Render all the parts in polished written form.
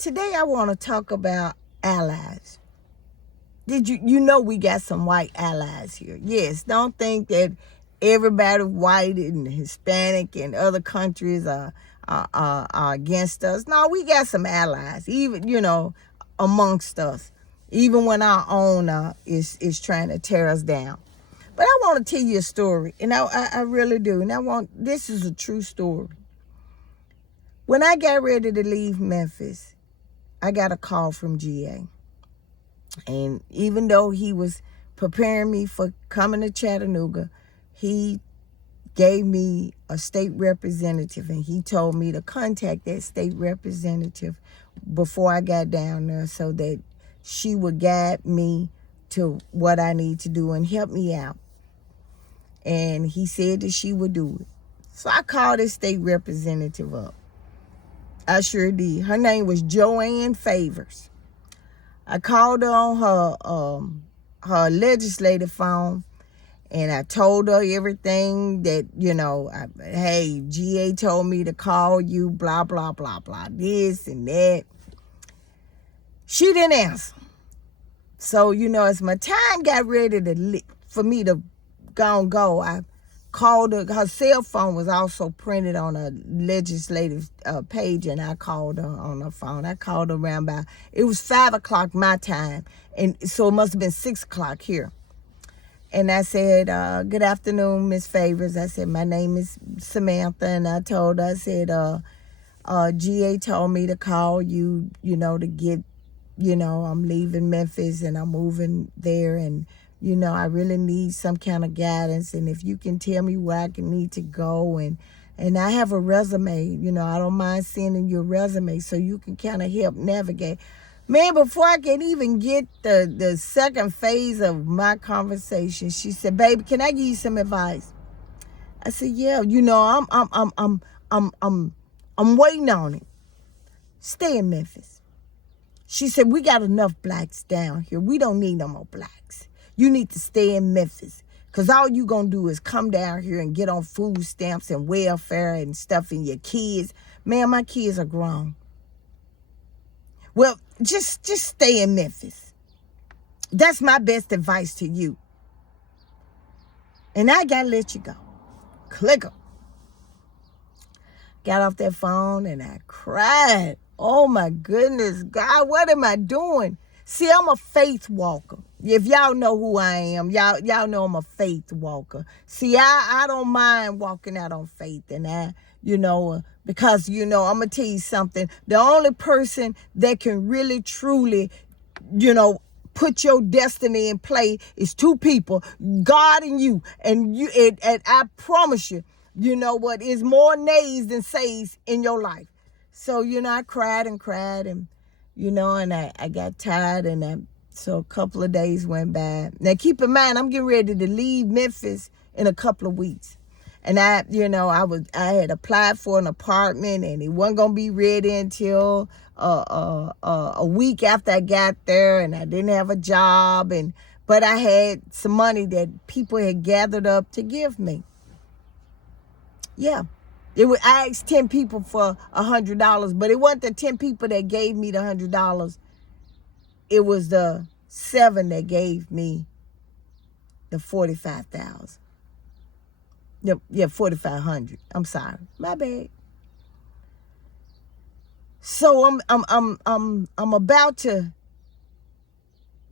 Today I want to talk about allies. Did you know we got some white allies here? Yes, don't think that everybody white and Hispanic and other countries are against us. No, we got some allies, even amongst us, even when our own is trying to tear us down. But I want to tell you a story, and I really do. And this is a true story. When I got ready to leave Memphis, I got a call from GA. And even though he was preparing me for coming to Chattanooga, he gave me a state representative, and he told me to contact that state representative before I got down there so that she would guide me to what I need to do and help me out. And he said that she would do it. So I called this state representative up. I sure did. Her name was Joanne Favors. I called her on her legislative phone, and I told her everything that, hey, GA told me to call you, blah, blah, blah, blah, this and that. She didn't answer. So, as my time got ready for me to go, I called her. Her cell phone was also printed on a legislative page, and I called her on her phone. I called her around it was 5 o'clock my time, and so it must have been 6 o'clock here. And I said, good afternoon, Miss Favors. I said, my name is Samantha, and I told her, I said, GA told me to call you, to get, I'm leaving Memphis and I'm moving there, and I really need some kind of guidance, and if you can tell me where I need to go, and I have a resume, I don't mind sending you a resume so you can kind of help navigate. Man, before I can even get the second phase of my conversation, she said, "Baby, can I give you some advice?" I said, "Yeah, I'm waiting on it. Stay in Memphis." She said, "We got enough blacks down here. We don't need no more blacks. You need to stay in Memphis, because all you going to do is come down here and get on food stamps and welfare and stuff, and your kids. Man, my kids are grown. Well, just stay in Memphis. That's my best advice to you." And I got to let you go. Clicker. Got off that phone and I cried. Oh my goodness, God, what am I doing? See, I'm a faith walker. If y'all know who I am, y'all know I'm a faith walker. See, I don't mind walking out on faith, and because, I'm going to tell you something. The only person that can really, truly, put your destiny in play is two people, God and you. And I promise you, is more nays than says in your life. So, I cried and cried, and I got tired, and so a couple of days went by. Now, keep in mind, I'm getting ready to leave Memphis in a couple of weeks. And I had applied for an apartment, and it wasn't going to be ready until a week after I got there, and I didn't have a job, but I had some money that people had gathered up to give me. Yeah. I asked 10 people for $100, but it wasn't the 10 people that gave me the $100. It was the 7 that gave me the $45,000. Yeah, 4,500. I'm sorry, my bad. So I'm about to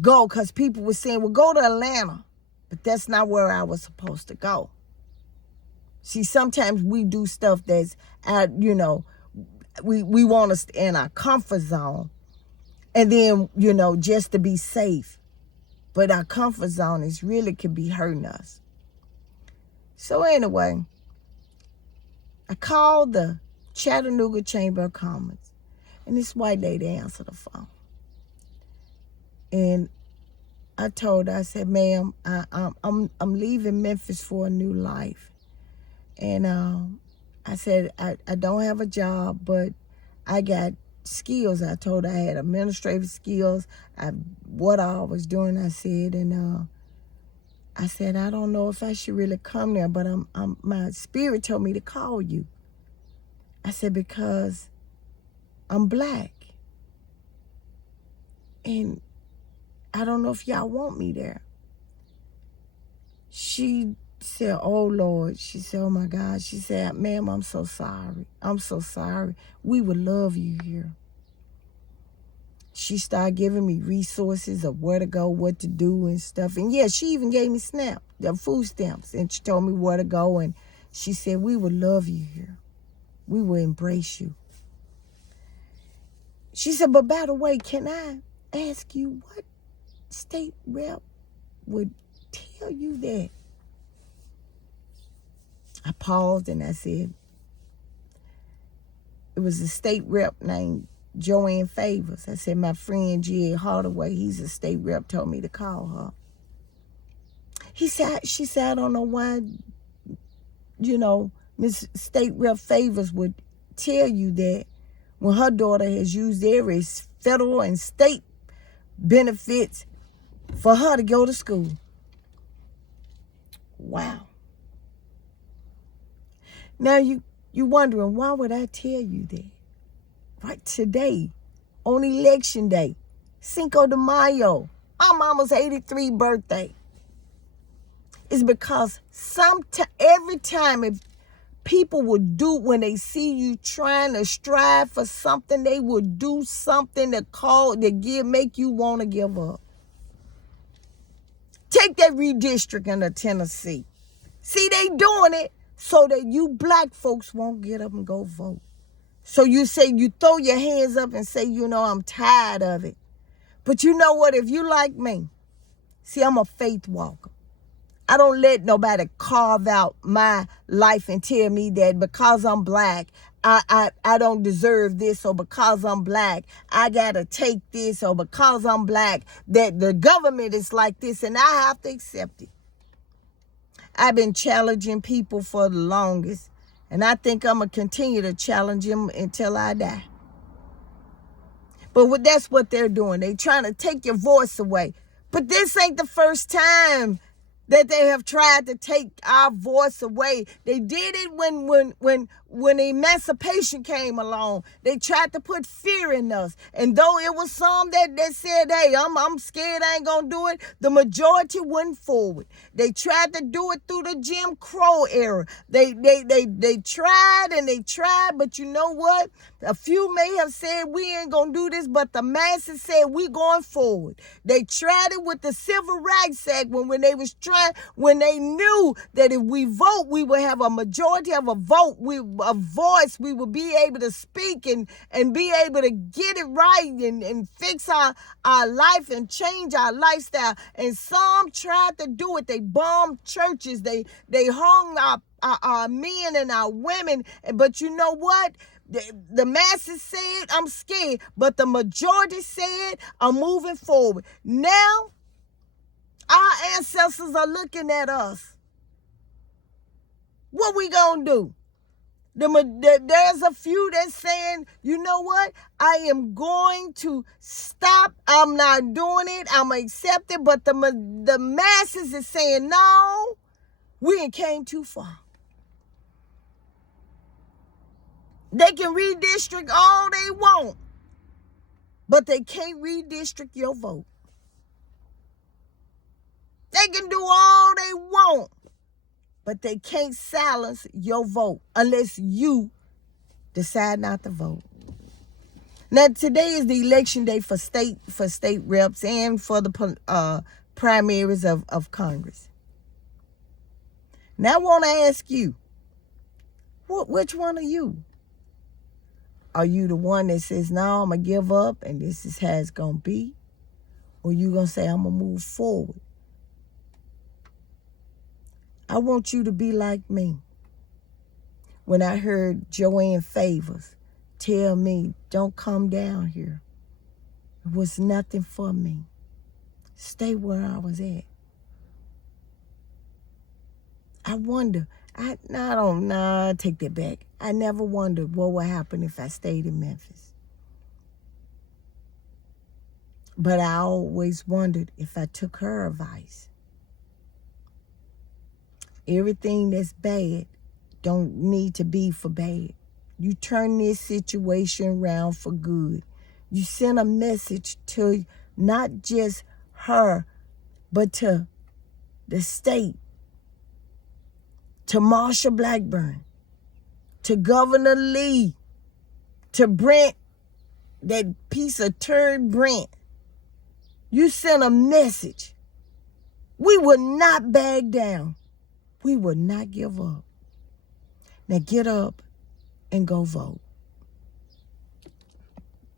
go, because people were saying, "Well, go to Atlanta," but that's not where I was supposed to go. See, sometimes we do stuff that's we want to stay in our comfort zone, and then, just to be safe. But our comfort zone could be hurting us. So anyway, I called the Chattanooga Chamber of Commerce, and this white lady answered the phone. And I told her, I said, "Ma'am, I'm leaving Memphis for a new life. And I said, I don't have a job, but I got skills." I told her I had administrative skills, what I was doing, I said. And I said, "I don't know if I should really come there, but my spirit told me to call you." I said, "Because I'm black, And I don't know if y'all want me there. She said, oh, Lord. She said, oh, my God. She said, ma'am, I'm so sorry. I'm so sorry. We would love you here. She started giving me resources of where to go, what to do and stuff. And, yeah, she even gave me the food stamps. And she told me where to go. And she said, we would love you here. We will embrace you. She said, but by the way, can I ask you what state rep would tell you that? I paused and I said, it was a state rep named Joanne Favors. I said, my friend G.A. Hardaway, he's a state rep, told me to call her. She said, I don't know why, Miss State Rep Favors would tell you that when her daughter has used every federal and state benefits for her to go to school. Wow. Now you wondering, why would I tell you that? Right today, on election day, Cinco de Mayo, our mama's 83rd birthday. It's because every time if people would do, when they see you trying to strive for something, they would do something make you want to give up. Take that redistricting of Tennessee. See, they doing it so that you black folks won't get up and go vote. So you throw your hands up and say, I'm tired of it. But you know what? If you like me, see, I'm a faith walker. I don't let nobody carve out my life and tell me that because I'm black, I don't deserve this, or because I'm black, I gotta take this, or because I'm black, that the government is like this and I have to accept it. I've been challenging people for the longest, and I think I'm gonna continue to challenge them until I die. But that's what they're doing. They trying to take your voice away. But this ain't the first time that they have tried to take our voice away. They did it when emancipation came along. They tried to put fear in us. And though it was some that said, hey, I'm scared, I ain't gonna do it, the majority went forward. They tried to do it through the Jim Crow era. They tried and they tried, but you know what? A few may have said we ain't gonna do this, but the masses said we going forward. They tried it with the Civil Rights Act when they knew that if we vote, we would have a majority of a voice, we would be able to speak and be able to get it right and fix our life and change our lifestyle. And some tried to do it. They bombed churches. They hung our men and our women. But you know what? The masses said, I'm scared, but the majority said, I'm moving forward. Now, our ancestors are looking at us. What we gonna do? There's a few that's saying, you know what? I am going to stop. I'm not doing it. I'm going to accept it. But the masses is saying, no, we ain't came too far. They can redistrict all they want, but they can't redistrict your vote. They can do all they want, but they can't silence your vote unless you decide not to vote. Now, today is the election day for state reps and for the primaries of Congress. Now, I want to ask you, which one are you? Are you the one that says, no, I'm going to give up and this is how it's going to be? Or you going to say, I'm going to move forward? I want you to be like me. When I heard Joanne Favors tell me, don't come down here. It was nothing for me. Stay where I was at. I wonder, I take that back. I never wondered what would happen if I stayed in Memphis. But I always wondered if I took her advice. Everything that's bad don't need to be for bad. You turn this situation around for good. You send a message to not just her, but to the state, to Marsha Blackburn, to Governor Lee, to Brent, that piece of turd Brent. You sent a message. We will not back down. We will not give up. Now get up and go vote.